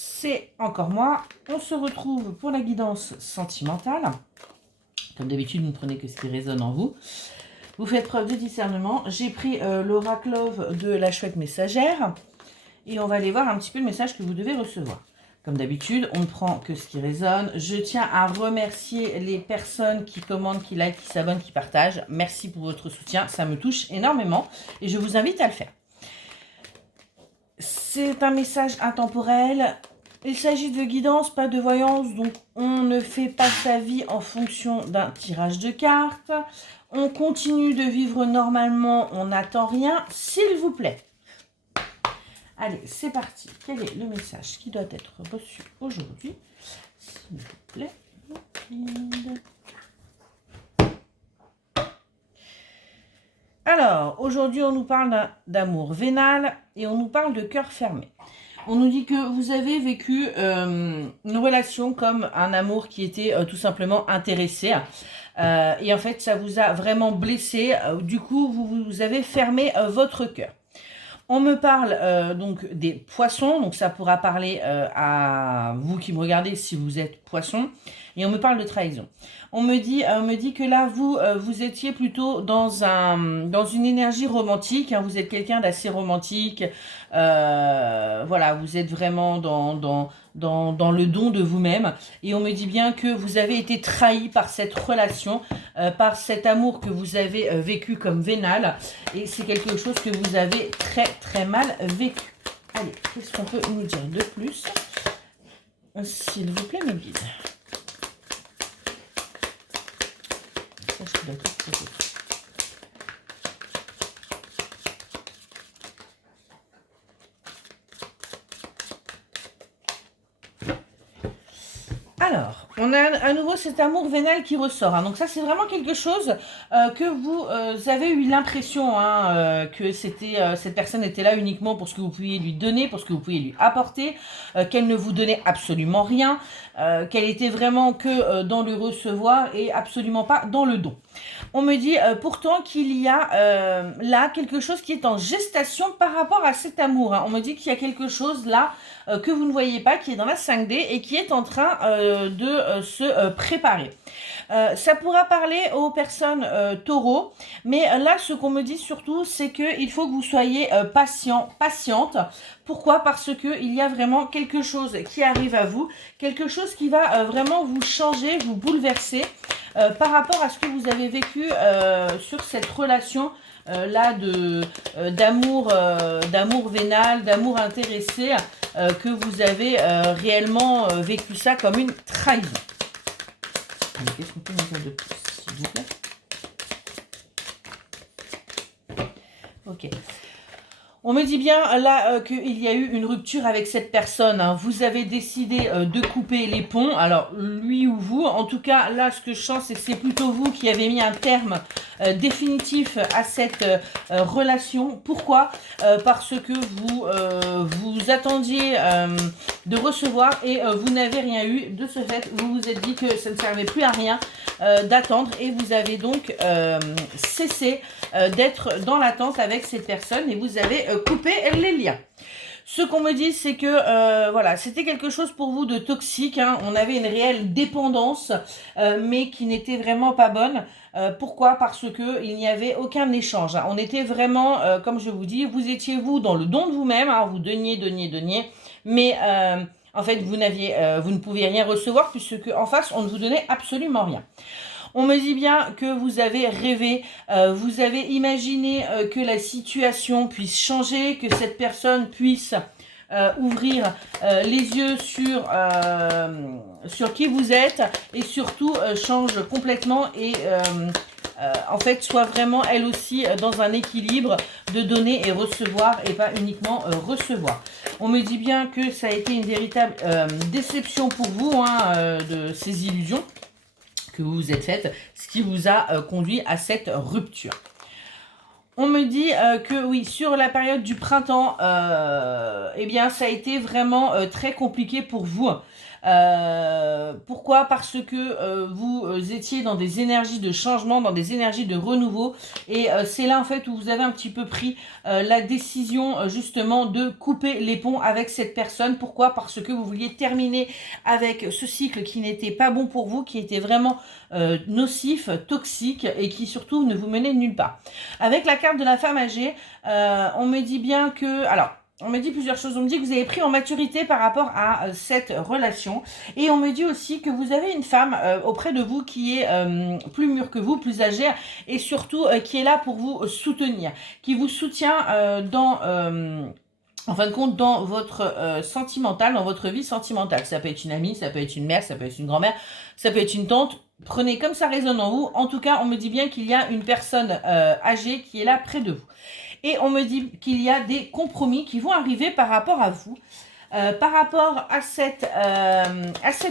c'est encore moi. On se retrouve pour la guidance sentimentale. Comme d'habitude, vous ne prenez que ce qui résonne en vous. Vous faites preuve de discernement. J'ai pris l'oracle Love de la chouette messagère. Et on va aller voir un petit peu le message que vous devez recevoir. Comme d'habitude, on ne prend que ce qui résonne. Je tiens à remercier les personnes qui commandent, qui like, qui s'abonnent, qui partagent. Merci pour votre soutien, ça me touche énormément et je vous invite à le faire. C'est un message intemporel. Il s'agit de guidance, pas de voyance, donc on ne fait pas sa vie en fonction d'un tirage de cartes. On continue de vivre normalement, on n'attend rien, s'il vous plaît. Allez, c'est parti. Quel est le message qui doit être reçu aujourd'hui? S'il vous plaît. Alors, aujourd'hui, on nous parle d'amour vénal et on nous parle de cœur fermé. On nous dit que vous avez vécu une relation comme un amour qui était tout simplement intéressé. Et en fait, ça vous a vraiment blessé. Du coup, vous avez fermé votre cœur. On me parle donc des poissons, donc ça pourra parler à vous qui me regardez si vous êtes poisson. Et on me parle de trahison. On me dit que là, vous étiez plutôt dans une énergie romantique. Hein, vous êtes quelqu'un d'assez romantique. Voilà, vous êtes vraiment dans le don de vous-même. Et on me dit bien que vous avez été trahi par cette relation, par cet amour que vous avez vécu comme vénal. Et c'est quelque chose que vous avez très très mal vécu. Allez, qu'est-ce qu'on peut nous dire de plus? S'il vous plaît, mes guides. Je dois tout poser. Alors, on a à nouveau cet amour vénal qui ressort. Hein. Donc ça, c'est vraiment quelque chose que vous avez eu l'impression que cette personne était là uniquement pour ce que vous pouviez lui donner, pour ce que vous pouviez lui apporter, qu'elle ne vous donnait absolument rien, qu'elle était vraiment que dans le recevoir et absolument pas dans le don. On me dit pourtant qu'il y a là quelque chose qui est en gestation par rapport à cet amour. Hein. On me dit qu'il y a quelque chose là que vous ne voyez pas, qui est dans la 5D et qui est en train de se préparer. Ça pourra parler aux personnes taureaux, mais là, ce qu'on me dit surtout, c'est qu'il faut que vous soyez patiente. Pourquoi? Parce qu'il y a vraiment quelque chose qui arrive à vous, quelque chose qui va vraiment vous changer, vous bouleverser par rapport à ce que vous avez vécu sur cette relation là d'amour vénal, d'amour intéressé, que vous avez réellement vécu ça comme une trahison. Qu'est-ce qu'on peut nous dire de plus, s'il vous plaît? Ok. On me dit bien là qu'il y a eu une rupture avec cette personne. Hein. Vous avez décidé de couper les ponts. Alors, lui ou vous. En tout cas, là, ce que je sens, c'est que c'est plutôt vous qui avez mis un terme définitif à cette relation. Pourquoi? Parce que vous attendiez de recevoir et vous n'avez rien eu. De ce fait, vous vous êtes dit que ça ne servait plus à rien d'attendre et vous avez donc cessé d'être dans l'attente avec cette personne et vous avez coupé les liens. Ce qu'on me dit, c'est que voilà, c'était quelque chose pour vous de toxique. Hein. On avait une réelle dépendance, mais qui n'était vraiment pas bonne. Pourquoi? Parce que il n'y avait aucun échange. Hein. On était vraiment, comme je vous dis, vous étiez vous dans le don de vous-même. Hein. Vous donniez, mais en fait, vous ne pouviez rien recevoir puisque en face, on ne vous donnait absolument rien. On me dit bien que vous avez rêvé, vous avez imaginé que la situation puisse changer, que cette personne puisse ouvrir les yeux sur qui vous êtes et surtout change complètement et en fait soit vraiment elle aussi dans un équilibre de donner et recevoir et pas uniquement recevoir. On me dit bien que ça a été une véritable déception pour vous de ces illusions que vous vous êtes faites, ce qui vous a conduit à cette rupture. On me dit que oui, sur la période du printemps, eh bien, ça a été vraiment très compliqué pour vous. Pourquoi? Parce que vous étiez dans des énergies de changement, dans des énergies de renouveau. Et c'est là en fait où vous avez un petit peu pris la décision justement de couper les ponts avec cette personne. Pourquoi? Parce que vous vouliez terminer avec ce cycle qui n'était pas bon pour vous, qui était vraiment nocif, toxique et qui surtout ne vous menait nulle part. Avec la carte de la femme âgée, on me dit bien que... Alors, on me dit plusieurs choses. On me dit que vous avez pris en maturité par rapport à cette relation. Et on me dit aussi que vous avez une femme auprès de vous qui est plus mûre que vous, plus âgée, et surtout qui est là pour vous soutenir, qui vous soutient en fin de compte, dans votre sentimental, dans votre vie sentimentale. Ça peut être une amie, ça peut être une mère, ça peut être une grand-mère, ça peut être une tante. Prenez comme ça résonne en vous. En tout cas, on me dit bien qu'il y a une personne âgée qui est là près de vous. Et on me dit qu'il y a des compromis qui vont arriver par rapport à vous, par rapport à cette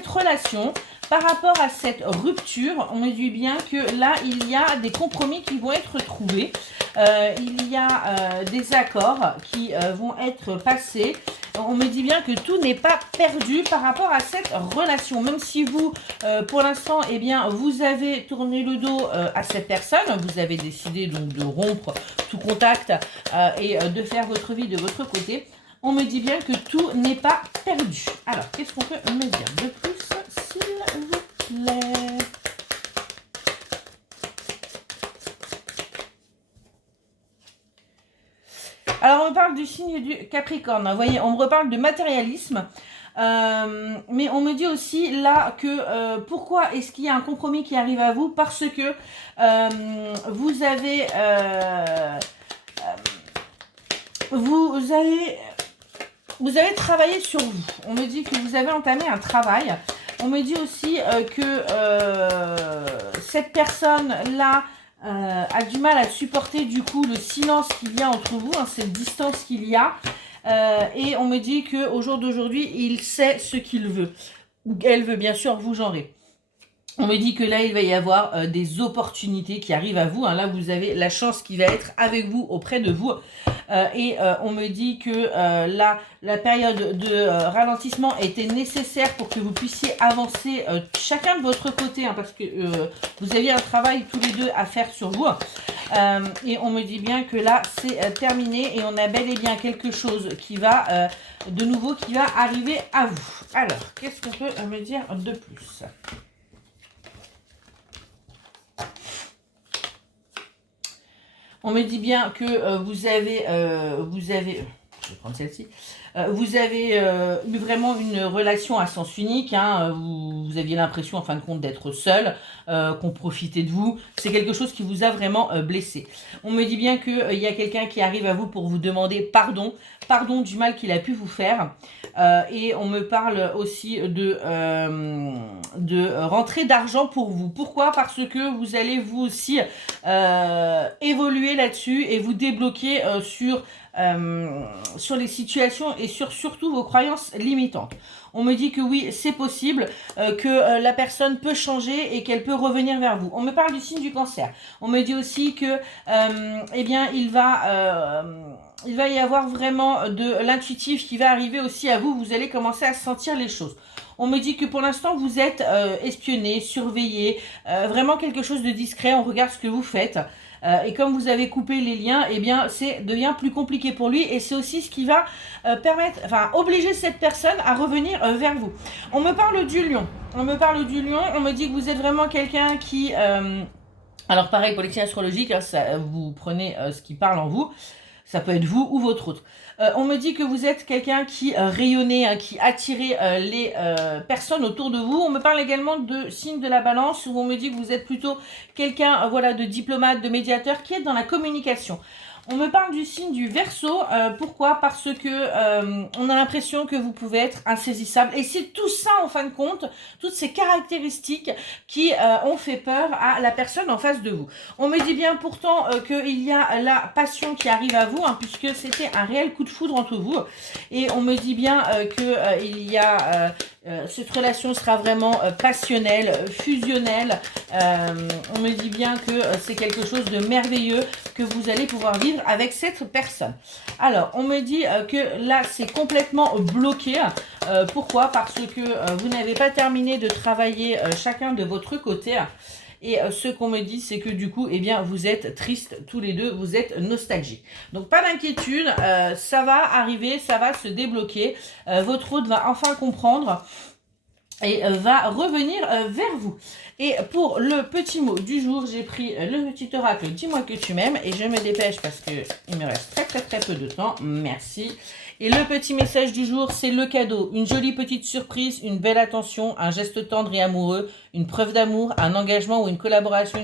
relation, par rapport à cette rupture. On me dit bien que là, il y a des compromis qui vont être trouvés. Il y a des accords qui vont être passés. On me dit bien que tout n'est pas perdu par rapport à cette relation. Même si vous, pour l'instant, eh bien, vous avez tourné le dos à cette personne, vous avez décidé donc de rompre tout contact et de faire votre vie de votre côté. On me dit bien que tout n'est pas perdu. Alors, qu'est-ce qu'on peut me dire de plus, s'il vous plaît? Alors, on me parle du signe du Capricorne. Vous voyez, on me reparle de matérialisme. Mais on me dit aussi là que pourquoi est-ce qu'il y a un compromis qui arrive à vous? Parce que vous avez... vous avez travaillé sur vous. On me dit que vous avez entamé un travail. On me dit aussi que cette personne-là a du mal à supporter du coup le silence qu'il y a entre vous, hein, cette distance qu'il y a. Et on me dit qu'au jour d'aujourd'hui, il sait ce qu'il veut. Ou elle veut bien sûr vous genrer. On me dit que là, il va y avoir des opportunités qui arrivent à vous. Hein. Là, vous avez la chance qui va être avec vous, auprès de vous. On me dit que là, la période de ralentissement était nécessaire pour que vous puissiez avancer chacun de votre côté. Hein, parce que vous aviez un travail tous les deux à faire sur vous. Et on me dit bien que là, c'est terminé. Et on a bel et bien quelque chose qui va, de nouveau, qui va arriver à vous. Alors, qu'est-ce qu'on peut me dire de plus ? On me dit bien que vous avez, je vais prendre celle-ci, vous avez eu vraiment une relation à sens unique, hein, vous aviez l'impression en fin de compte d'être seul, qu'on profitait de vous, c'est quelque chose qui vous a vraiment blessé. On me dit bien qu'il y a quelqu'un qui arrive à vous pour vous demander pardon du mal qu'il a pu vous faire, et on me parle aussi de rentrée d'argent pour vous. Pourquoi? Parce que vous allez vous aussi évoluer là-dessus et vous débloquer sur les situations et sur surtout vos croyances limitantes. On me dit que oui, c'est possible, que la personne peut changer et qu'elle peut revenir vers vous. On me parle du signe du Cancer. On me dit aussi que eh bien, il va y avoir vraiment de l'intuitif qui va arriver aussi à vous. Vous allez commencer à sentir les choses. On me dit que pour l'instant, vous êtes espionné, surveillé, vraiment quelque chose de discret. On regarde ce que vous faites. Et comme vous avez coupé les liens, eh bien, devient plus compliqué pour lui. Et c'est aussi ce qui va obliger cette personne à revenir vers vous. On me parle du lion. On me dit que vous êtes vraiment quelqu'un qui... alors pareil, pour les signes astrologiques, hein, vous prenez ce qui parle en vous. Ça peut être vous ou votre autre. On me dit que vous êtes quelqu'un qui rayonnait, hein, qui attirait les personnes autour de vous. On me parle également de signe de la balance, où on me dit que vous êtes plutôt quelqu'un voilà, de diplomate, de médiateur, qui est dans la communication. On me parle du signe du Verseau. Pourquoi? Parce que on a l'impression que vous pouvez être insaisissable. Et c'est tout ça, en fin de compte, toutes ces caractéristiques qui ont fait peur à la personne en face de vous. On me dit bien pourtant qu'il y a la passion qui arrive à vous, hein, puisque c'était un réel coup de foudre entre vous. Et on me dit bien qu'il y a... cette relation sera vraiment passionnelle, fusionnelle. On me dit bien que c'est quelque chose de merveilleux, que vous allez pouvoir vivre avec cette personne. Alors, on me dit que là, c'est complètement bloqué. Pourquoi? Parce que vous n'avez pas terminé de travailler chacun de votre côté. Et ce qu'on me dit, c'est que du coup, eh bien, vous êtes tristes tous les deux, vous êtes nostalgiques. Donc, pas d'inquiétude, ça va arriver, ça va se débloquer. Votre hôte va enfin comprendre et va revenir vers vous. Et pour le petit mot du jour, j'ai pris le petit oracle « Dis-moi que tu m'aimes » et je me dépêche parce qu'il me reste très peu de temps. Merci. Et le petit message du jour, c'est le cadeau. Une jolie petite surprise, une belle attention, un geste tendre et amoureux, une preuve d'amour, un engagement ou une collaboration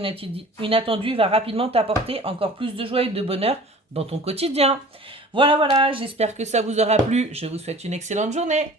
inattendue va rapidement t'apporter encore plus de joie et de bonheur dans ton quotidien. Voilà, j'espère que ça vous aura plu. Je vous souhaite une excellente journée.